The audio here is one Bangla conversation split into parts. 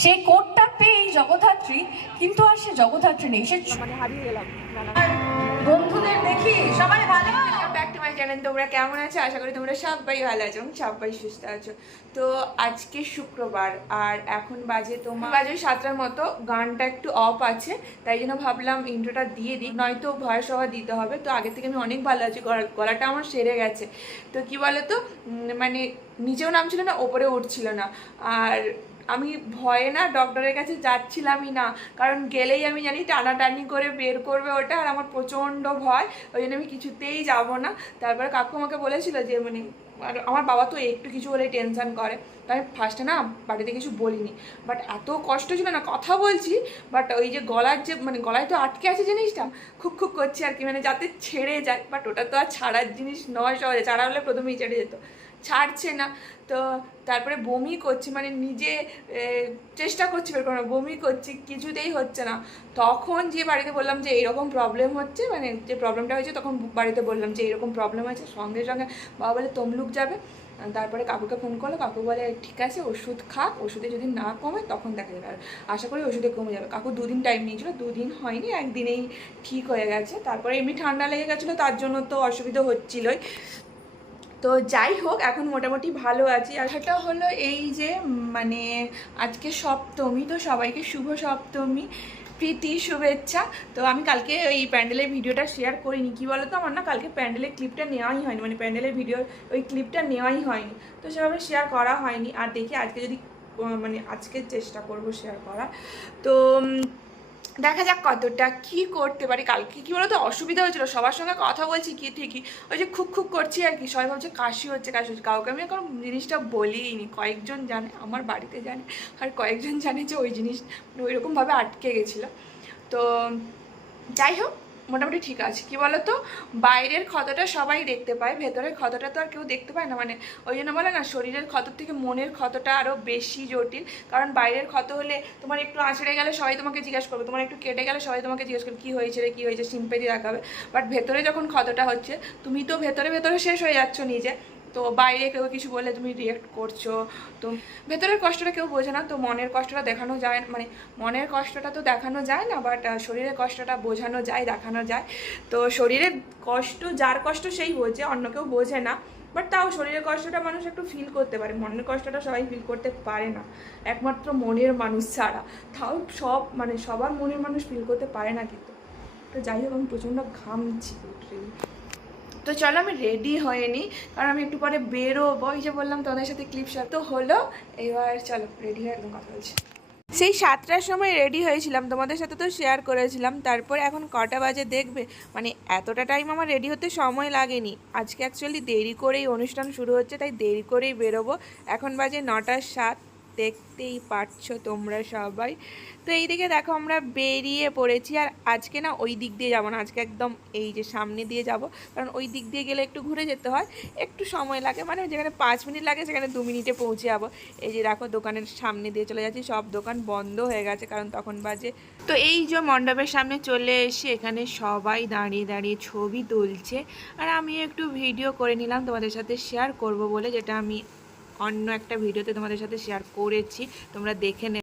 সেই কোটটা পেয়ে এই জগদ্ধাত্রী কিন্তু আর সে জগদ্ধাত্রী নেই সে মানে হারিয়ে গেলাম। বন্ধুদের দেখি সবাই ভালো ব্যাক টু মাই চ্যানেল তোমরা কেমন আছো? আশা করি তোমরা সবাই ভালো আছো সবাই সুস্থ আছো। তো আজকে শুক্রবার আর এখন বাজে তোমার বাজে সাতটার মতো গানটা একটু অফ আছে তাই জন্য ভাবলাম ইন্ট্রোটা দিয়ে দিই নয়তো ভয়েস ওভার দিতে হবে তো আগে থেকে আমি অনেক ভালো আছি গলা- গলাটা আমার সেরে গেছে। তো কি বলতো উম, মানে নিচেও নামছিল না ওপরে উঠছিল না। আর আমি ভয়ে না ডক্টরের কাছে যাচ্ছিলামই না। কারণ গেলেই আমি জানি টানাটানি করে বের করবে ওটা, আর আমার প্রচণ্ড ভয়, ওই জন্য আমি কিছুতেই যাব না। তারপরে কাকু আমাকে বলেছিল যে মানে আর আমার বাবা তো একটু কিছু হলে টেনশন করে। তাই ফার্স্টে না বাড়িতে কিছু বলিনি। বাট এত কষ্ট ছিল না, কথা বলছি বাট ওই যে গলার যে মানে গলায় তো আটকে আছে জিনিসটা, খুব খুব করছে আর কি মানে যাতে ছেড়ে যায়। বাট ওটা তো আর ছাড়ার জিনিস নয় সহজে ছাড়া হলে প্রথমেই ছেড়ে যেত। ছাড়ছে না। তো তারপরে বমি করছি মানে নিজে চেষ্টা করছি বের করার, বমি করছি, কিছুতেই হচ্ছে না। তখন যে বাড়িতে বললাম যে এরকম প্রবলেম হচ্ছে মানে যে প্রবলেমটা হয়েছে, তখন বাড়িতে বললাম যে এরকম প্রবলেম হয়েছে, সঙ্গে সঙ্গে বাবা বলে তমলুক যাবে। তারপরে কাকুকে ফোন করল, কাকু বলে ঠিক আছে, ওষুধ খা ওষুধে যদি না কমে তখন দেখা যাবে। আর আশা করি ওষুধে কমে যাবে। কাকু দুদিন টাইম নিয়েছিল, দুদিন হয়নি, একদিনেই ঠিক হয়ে গেছে। তারপরে এমনি ঠান্ডা লেগে গেছিল, তার জন্য তো অসুবিধা হচ্ছিলোই। তো যাই হোক, এখন মোটামুটি ভালো আছি। আর সেটা হলো এই যে মানে আজকে সপ্তমী, তো সবাইকে শুভ সপ্তমী, প্রীতি শুভেচ্ছা। তো আমি কালকে এই প্যান্ডেলের ভিডিওটা শেয়ার করিনি। কি বলতো? আমার না কালকে প্যান্ডেলের ক্লিপটা নেওয়াই হয়নি মানে প্যান্ডেলের ভিডিওর ওই ক্লিপটা নেওয়াই হয়নি। তো সেভাবে শেয়ার করা হয়নি। আর দেখি আজকে যদি মানে আজকে চেষ্টা করব শেয়ার করা তো দেখা যাক কতটা কি করতে পারি। কালকে কি বলতো, অসুবিধা হয়েছিল। সবার সঙ্গে কথা বলছি কি ঠিকই। ওই যে খুব খুব করছি আর কি। সবাই ভাবছে কাশি হচ্ছে কাশি হচ্ছে। কাউকে আমি এখন জিনিসটা বলিনি। কয়েকজন জানে, আমার বাড়িতে জানে, আর কয়েকজন জানে যে ওই জিনিস ওইরকমভাবে আটকে গেছিল। তো যাই হোক মোটামুটি ঠিক আছে। কি বলতো? বাইরের ক্ষতটা সবাই দেখতে পায়, ভেতরের ক্ষতটা তো আর কেউ দেখতে পায় না। মানে ওই জন্য বলে না, শরীরের ক্ষত থেকে মনের ক্ষতটা আরও বেশি জটিল। কারণ বাইরের ক্ষত হলে তোমার একটু আঁচড়ে গেলে সবাই তোমাকে জিজ্ঞেস করবে। তোমার একটু কেটে গেলে সবাই তোমাকে জিজ্ঞেস করবে, কী হয়েছে রে? কী হয়েছে? সিম্পেদি রাখাবে বাট ভেতরে যখন ক্ষতটা হচ্ছে, তুমি তো ভেতরে ভেতরে শেষ হয়ে যাচ্ছ নিজে। তো বাইরে কেউ কিছু বললে তুমি রিয়েক্ট করছ, তো ভেতরের কষ্টটা কেউ বোঝে না, তো মনের কষ্টটা দেখানো যায় মানে মনের কষ্টটা তো দেখানো যায় না বাট শরীরের কষ্টটা বোঝানো যায়, দেখানো যায়। তো শরীরের কষ্ট, যার কষ্ট সেই বোঝে, অন্য কেউ বোঝে না বাট তাও শরীরের কষ্টটা মানুষ একটু ফিল করতে পারে, মনের কষ্টটা সবাই ফিল করতে পারে না, একমাত্র মনের মানুষ ছাড়া। তাও সব মানে সবার মনের মানুষ ফিল করতে পারে না কিন্তু। তো যাই হোক, আমি প্রচণ্ড ঘামছি literally। তো চলো আমি রেডি হয়ে নিই কারণ আমি একটু পরে বেরোবো। ওই যে বললাম তোমাদের সাথে ক্লিপ শেয়ার তো হলো, এবার চলো রেডি হয়ে একদম কথা বলছি। সেই সাতটার সময় রেডি হয়েছিলাম, তোমাদের সাথে তো শেয়ার করেছিলাম। তারপর এখন কটা বাজে দেখবে। মানে এতটা টাইম আমার রেডি হতে সময় লাগেনি। আজকে অ্যাকচুয়ালি দেরি করেই অনুষ্ঠান শুরু হচ্ছে, তাই দেরি করেই বেরোবো। এখন বাজে নটার সাত। দেখতেই পারছ তোমরা সবাই। তো এই দিকে দেখো আমরা বেরিয়ে পড়েছি আর আজকে না ওই দিক দিয়ে যাব না, আজকে একদম এই যে সামনে দিয়ে যাব। কারণ ওই দিক দিয়ে গেলে একটু ঘুরে যেতে হয়, একটু সময় লাগে মানে যেখানে পাঁচ মিনিট লাগে সেখানে দু মিনিটে পৌঁছে যাব। এই যে দেখো দোকানের সামনে দিয়ে চলে যাচ্ছি, সব দোকান বন্ধ হয়ে গেছে কারণ তখন বাজে। তো এই যে মণ্ডপের সামনে চলে এসে এখানে সবাই দাঁড়িয়ে দাঁড়িয়ে ছবি তুলছে। আর আমি একটু ভিডিও করে নিলাম, তোমাদের সাথে শেয়ার করব বলে, যেটা আমি অন্য একটা ভিডিওতে তোমাদের সাথে শেয়ার করেছি, তোমরা দেখে নে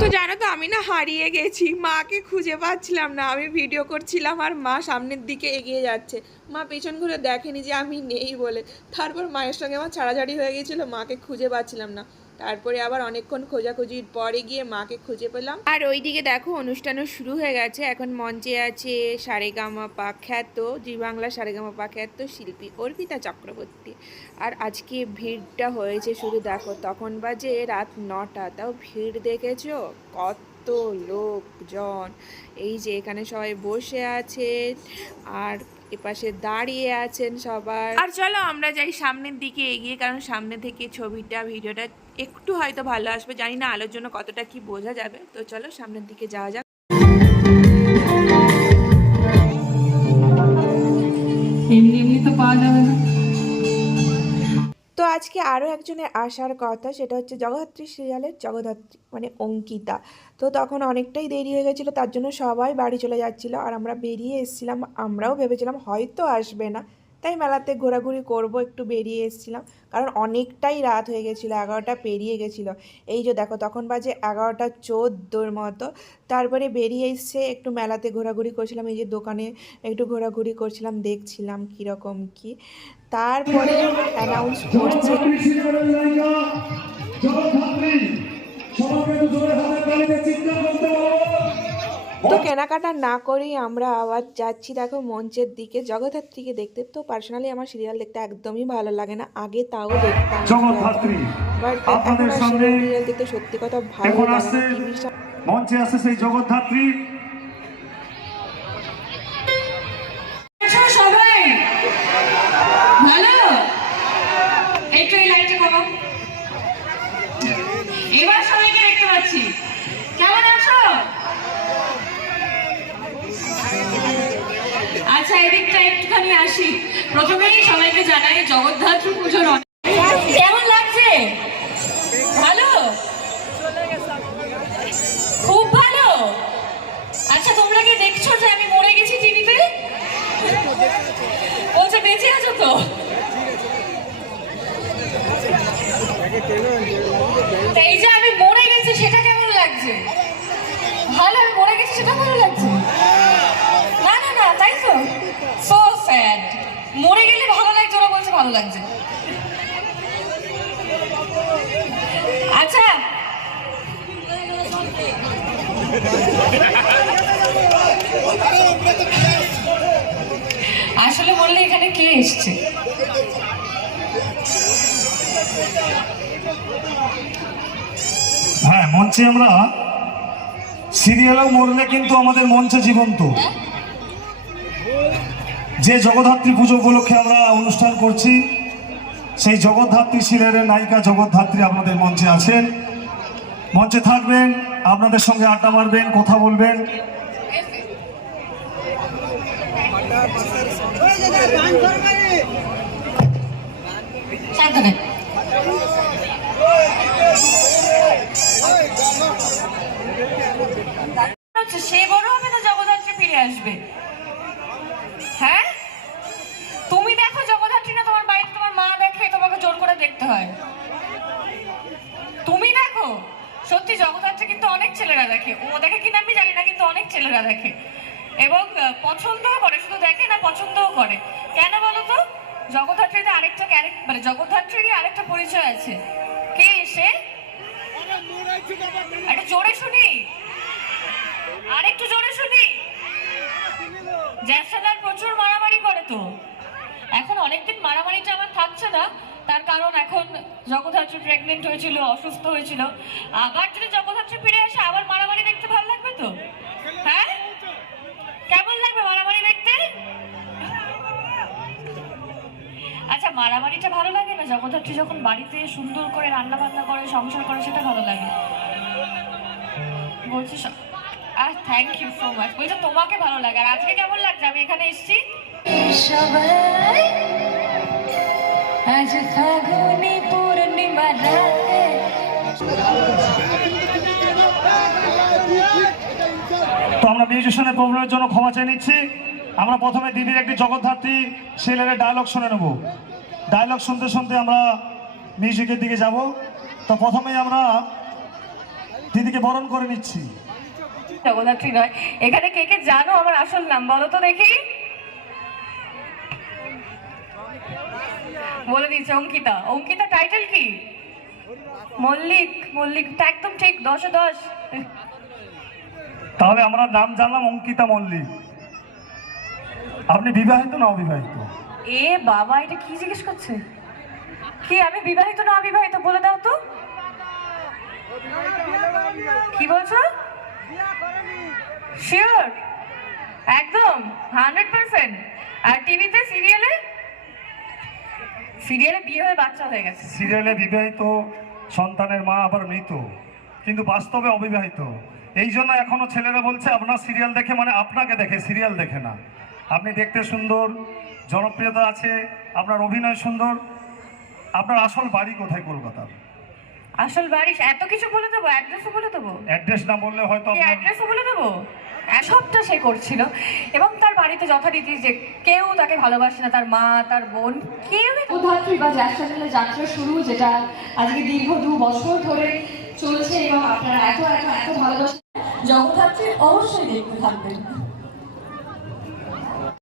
তো জানো তো, আমি না হারিয়ে গেছি, মাকে খুঁজে পাচ্ছিলাম না, আমি ভিডিও করছিলাম আর মা সামনের দিকে এগিয়ে যাচ্ছে। মা পেছন ঘুরে দেখেনি যে আমি নেই বলে। তারপর মায়ের সঙ্গে আমার ছাড়াছাড়ি হয়ে গিয়েছিল মাকে খুঁজে পাচ্ছিলাম না। তারপরে আবার অনেকক্ষণ খোঁজাখুঁজির পরে গিয়ে মাকে খুঁজে পেলাম। আর ওইদিকে দেখো অনুষ্ঠানও শুরু হয়ে গেছে। এখন মঞ্চে আছে সারেগামা পা খ্যাত জি বাংলা সারেগামা পা খ্যাত শিল্পী অর্পিতা চক্রবর্তী। আর আজকে ভিড়টা হয়েছে শুধু দেখো তখন বাজে রাত নটা। তাও ভিড় দেখেছ? কত লোকজন। এই যে এখানে সবাই বসে আছে আর এপাশে দাঁড়িয়ে আছেন সবার। আর চলো আমরা যাই সামনের দিকে এগিয়ে কারণ সামনে থেকে ছবিটা ভিডিওটা একটু হয়তো ভালো আসবে জানি না আলোর জন্য কতটা কি বোঝা যাবে। তো চলো সামনের দিকে যাওয়া যাক। এমনি এমনি তো পাওয়া যাবে না। তো আজকে আরও একজনের আসার কথা সেটা হচ্ছে জগদ্ধাত্রী সিরিয়ালের জগদ্ধাত্রী মানে অঙ্কিতা। তো তখন অনেকটাই দেরি হয়ে গেছিল তার জন্য সবাই বাড়ি চলে যাচ্ছিল আর আমরা বেরিয়ে এসেছিলাম আমরাও ভেবেছিলাম হয়তো আসবে না। তাই মেলাতে ঘোরাঘুরি করব, একটু বেরিয়ে এসেছিলাম। কারণ অনেকটাই রাত হয়ে গেছিল, এগারোটা পেরিয়ে গেছিল। এই যে দেখো, তখন বাজে এগারোটা চোদ্দোর মতো। তারপরে বেরিয়ে এসে একটু মেলাতে ঘোরাঘুরি করছিলাম, এই যে দোকানে একটু ঘোরাঘুরি করছিলাম, দেখছিলাম কীরকম কি। তারপরে অ্যানাউন্স করছে। জোরে হাতে করতে তো কেনাকাটা না করেই আমরা আবার যাচ্ছি দেখো মঞ্চের দিকে জগদ্ধাত্রীকে দেখতে তো পার্সোনালি আমার সিরিয়াল দেখতে একদমই ভালো লাগে না আগে তাও দেখতাম জগদ্ধাত্রী বাট আপনাদের এখন আর সিরিয়াল দেখতে সত্যি কথা ভালো লাগে মঞ্চে আসে সেই জগদ্ধাত্রী। আসি। প্রথমেই সবাইকে জানাই জগদ্ধাত্রী পুজোর কেমন লাগছে ভালো খুব ভালো আচ্ছা তোমরা কি দেখছ যে আমি মরে গেছি টিভিতে বলছে বেঁচে আছো তো তা এই যে আমি মরে গেছি সেটা কেমন লাগছে ভালো আমি মরে গেছি সেটা ভালো লাগছে না না না তাই তো সো স্যাড মরে গেলে ভালো লাগছে ওরা বলছে ভালো লাগছে আচ্ছা। আসলে বললে এখানে কে এসছে? হ্যাঁ মঞ্চে আমরা সিরিয়ালেও মরলে কিন্তু আমাদের মঞ্চে জীবন্ত। যে জগদ্ধাত্রী পুজো উপলক্ষে আমরা অনুষ্ঠান করছি, সেই জগদ্ধাত্রী সিরিয়ালের নায়িকা জগদ্ধাত্রী আপনাদের মঞ্চে আছেন। মঞ্চে থাকবেন, আপনাদের সঙ্গে আড্ডা মারবেন, কথা বলবেন। সাবধানে সে বড় হবে না জগদ্ধাত্রী ফিরে আসবে? হ্যাঁ তুমি দেখো জগদ্ধাত্রী না তোমার বাড়িতে তোমার মা দেখে তোমাকে জোর করে দেখতে হয়। তুমি দেখো? সত্যি জগদ্ধাত্রী কিন্তু অনেক ছেলেরা দেখে। ও দেখে কিনা আমি জানি না, কিন্তু অনেক ছেলেরা দেখে। এবং পছন্দও করে, শুধু দেখে না পছন্দও করে। কেন বলো তো জগদ্ধাত্রীতে আরেকটা ক্যারেক্ট মানে জগদ্ধাত্রীরই আরেকটা পরিচয় আছে। কে এসে একটা জোরে শুনি। আরেকটু জোরে শুনি। জ্যাসাদার প্রচুর মারামারি করে তো। এখন অনেকদিন মারামারিটা আমার থাকছে না। তার কারণ এখন জগদ্ধাত্রী প্রেগনেন্ট হয়েছিল, অসুস্থ হয়েছিল। আবার যদি জগদ্ধাত্রী ফিরে আসে, আবার মারামারি দেখতে ভালো লাগবে তো? হ্যাঁ? কেমন লাগবে মারামারি দেখতে? আচ্ছা মারামারিটা ভালো লাগে না? জগদ্ধাত্রী যখন বাড়িতে সুন্দর করে রান্না বান্না করে, সংসার করে, সেটা ভালো লাগে। বলছি আর থ্যাংক ইউ সো মাচ বলছি তোমাকে ভালো লাগে। আর আজকে কেমন লাগছে? আমি এখানে এসছি। সবাই আজ ফাগুনি পূর্ণিমা রাতে। তো আমরা মিউজিশিয়ানের প্রবলেমের জন্য ক্ষমা চেয়ে নিচ্ছি। আমরা প্রথমে দিদির একটি জগদ্ধাত্রী সিরিয়ালের ডায়লগ শুনে নেব। ডায়লগ শুনতে শুনতে আমরা মিউজিকের দিকে যাব। তো প্রথমেই আমরা দিদিকে বরণ করে নিচ্ছি। জগদ্ধাত্রী নয়। এখানে কে কে জানো আমার আসল নাম বলো তো দেখি। বলে দিচ্ছে অঙ্কিতা। অঙ্কিতা টাইটেল কি? মল্লিক মল্লিক একদম ঠিক দশে দশ। তাহলে আমরা নাম জানলাম অঙ্কিতা মল্লিক। আপনি বিবাহিত না অবিবাহিত? এ বাবা এটা কি জিজ্ঞেস করছে? কি আমি বিবাহিত না অবিবাহিত বলে দাও তো। কি বলছো? শিওর একদম হান্ড্রেড পার্সেন্ট আর টিভিতে সিরিয়ালে সিরিয়ালে বিয়ে হয়ে বাচ্চা হয়ে গেছে। সিরিয়ালে বিবাহিত সন্তানের মা আবার মৃত। কিন্তু বাস্তবে অবিবাহিত। এই জন্য এখনও ছেলেরা বলছে, আপনার সিরিয়াল দেখে মানে আপনাকে দেখে, সিরিয়াল দেখে না। আপনি দেখতে সুন্দর, জনপ্রিয়তা আছে, আপনার অভিনয় সুন্দর, আপনার আসল বাড়ি কোথায় কলকাতার? আসল বাড়ি এত কিছু বলে দেবো অ্যাড্রেসও বলে দেবো? অ্যাড্রেস না বললে হয়তো আপনার অ্যাড্রেসও বলে দেবো? হ্যাঁ, সবটা সে করছিল। এবং তার বাড়িতে যথারীতি যে কেউ তাকে ভালোবাসে না তার মা তার বোন কেউ ধাত্রী বা জ্যাষ্ঠা জেলা যাত্রা শুরু যেটা আজকে দীর্ঘ দু বছর ধরে চলছে এবং আপনারা এত এত এত ভালোবাসা। জগদ্ধাত্রী অবশ্যই দেখতে থাকবেন।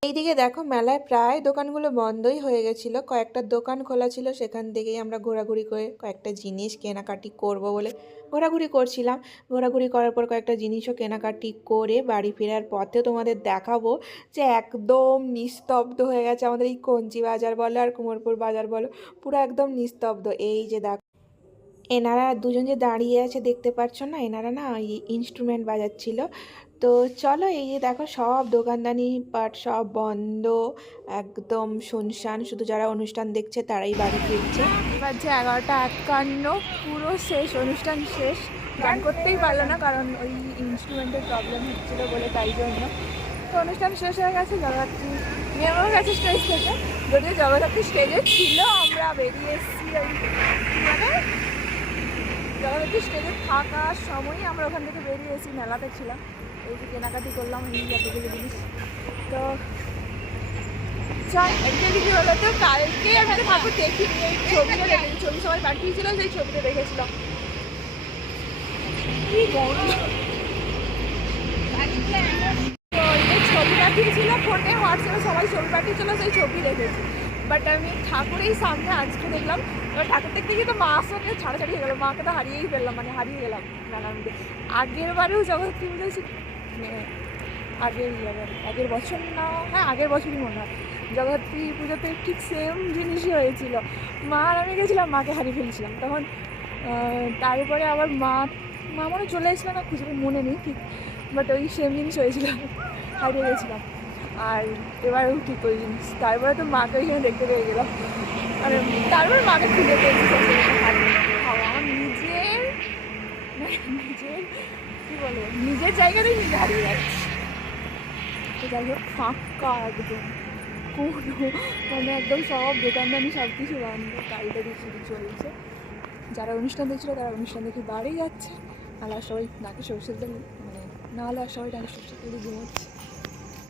এইদিকে দেখো মেলায় প্রায় দোকানগুলো বন্ধই হয়ে গেছিল। কয়েকটা দোকান খোলা ছিল, সেখান থেকেই আমরা ঘোরাঘুরি করে কয়েকটা জিনিস কেনাকাটি করব বলে ঘোরাঘুরি করছিলাম। ঘোরাঘুরি করার পর কয়েকটা জিনিসও কেনাকাটি করে বাড়ি ফেরার পথে তোমাদের দেখাবো যে একদম নিস্তব্ধ হয়ে গেছে আমাদের এই কঞ্চি বাজার বলো আর কুমোরপুর বাজার বলো, পুরো একদম নিস্তব্ধ। এই যে দেখো, এনারা দুজন যে দাঁড়িয়ে আছে দেখতে পাচ্ছ না? এনারা না ইনস্ট্রুমেন্ট বাজাচ্ছিল। তো চলো এই যে দেখো সব দোকানদানি পাট সব বন্ধ, একদম শুনশান। শুধু যারা অনুষ্ঠান দেখছে তারাই বাড়ি ফিরছে। বাজছে এগারোটা একান্ন, পুরো শেষ, অনুষ্ঠান শেষ। গান করতেই পারল না কারণ ওই ইনস্ট্রুমেন্টের প্রবলেম হচ্ছিল বলে তাই জন্য। তো অনুষ্ঠান শেষ হয়ে গেছে, জগদ্ধাত্রী নেমেও গেছে স্টেজ থেকে। যদিও জগদ্ধাত্রী স্টেজে ছিল, আমরা বেরিয়ে এসেছি মানে জগদ্ধাত্রী স্টেজে থাকার সময়ই আমরা ওখান থেকে বেরিয়ে এসেছি, মেলাতে ছিলাম। এই যে কেনাকাটি করলাম, এই এতগুলো জিনিস। তো চল সবাই ছবিটা দেখেছিলাম। তো ছবি পাঠিয়েছিল, ফোনে, হোয়াটসঅ্যাপে সবাই ছবি পাঠিয়েছিল, সেই ছবি দেখেছি। বাট আমি ঠাকুরের সামনে আজকে দেখলাম, এবার ঠাকুর দেখতে গিয়ে তো মা সঙ্গে ছাড়াছাড়ি হয়ে গেলো, মাকে তো হারিয়েই ফেললাম মানে হারিয়ে গেলাম নানার আগের বারেও জগৎ বলেছি আগের ইয়ার আগের বছর না হ্যাঁ আগের বছরই মনে হয়। জগদ্ধাত্রী পুজোতে ঠিক সেম জিনিসই হয়েছিল। মা আর আমি গেছিলাম, মাকে হারিয়ে ফেলছিলাম। তখন তারপরে আবার মা মা মনে চলে এসেছিল, না খুঁজে মনে নেই, ঠিক বাট ওই সেম জিনিস হয়েছিল। হারিয়ে গেছিলাম। আর এবারেও ঠিক ওই জিনিস, তারপরে তো মাকে ওইখানে দেখতে পেয়ে গেলাম। আর তারপরে মাকে খুঁজে পেয়েছি হাওয়া আমার নিজের মানে নিজের কী বলব জায়গাতেই নিজে যাচ্ছি যাই হোক, ফাঁকা একদম। কোনো মানে একদম সব দোকানদানি সব কিছু বন্ধ কালটারি শুধু চলছে। যারা অনুষ্ঠান দেখছিল তারা অনুষ্ঠান দেখে বাড়ি যাচ্ছে। আর সবাই নাকি সরষের তেল মানে না হলে আর সবাই নাকি সরষের তেলে ঘুমোচ্ছে।